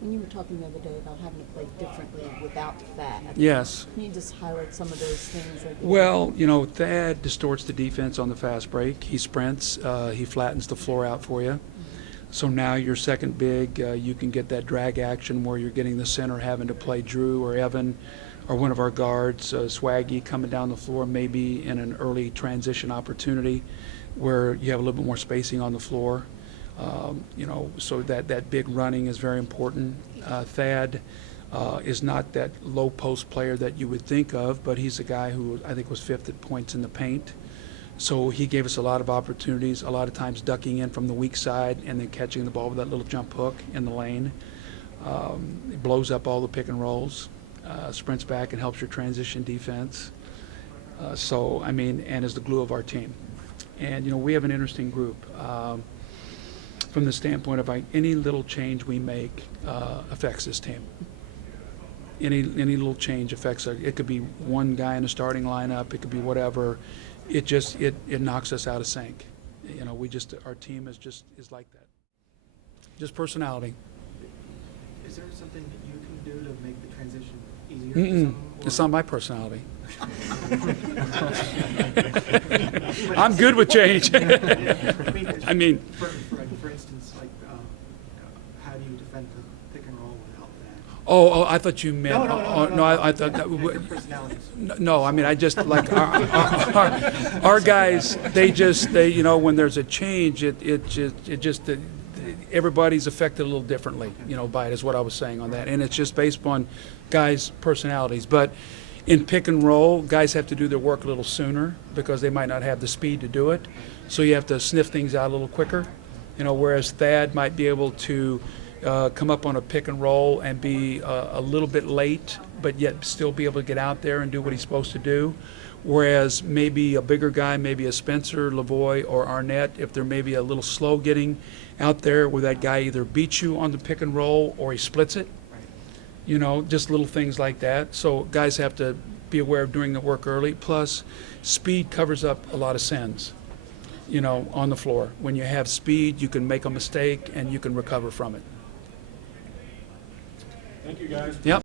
When you were talking the other day about having to play differently without Thad, Yes. can you just highlight some of those things? Well, Thad distorts the defense on the fast break. He sprints. He flattens the floor out for you. So now your second big, you can get that drag action where you're getting the center having to play Drew or Evan or one of our guards, Swaggy, coming down the floor maybe in an early transition opportunity where you have a little bit more spacing on the floor. So that big running is very important. Thad is not that low post player that you would think of, but he's a guy who I think was fifth at points in the paint. So he gave us a lot of opportunities, a lot of times ducking in from the weak side and then catching the ball with that little jump hook in the lane. It blows up all the pick and rolls, sprints back and helps your transition defense. And is the glue of our team. And, we have an interesting group. From the standpoint of any little change we make affects this team. Any little change affects it could be one guy in the starting lineup, it could be whatever. It knocks us out of sync. Our team is like that. Just personality. Is there something that you can do to make the transition easier? It's not my personality. I'm good with change. For instance, how do you defend the pick and roll without that? Oh, I thought you meant. No. I thought that. Your personalities. No, I just like our guys. They when there's a change, everybody's affected a little differently, by it is what I was saying on that, and it's just based on guys' personalities. But in pick and roll, guys have to do their work a little sooner because they might not have the speed to do it. So you have to sniff things out a little quicker, whereas Thad might be able to come up on a pick and roll and be a little bit late, but yet still be able to get out there and do what he's supposed to do. Whereas maybe a bigger guy, maybe a Spencer, Lavoie, or Arnett, if they're maybe a little slow getting out there where that guy either beats you on the pick and roll or he splits it, just little things like that. So guys have to be aware of doing the work early. Plus, speed covers up a lot of sins, on the floor. When you have speed, you can make a mistake and you can recover from it. Thank you, guys. Yep.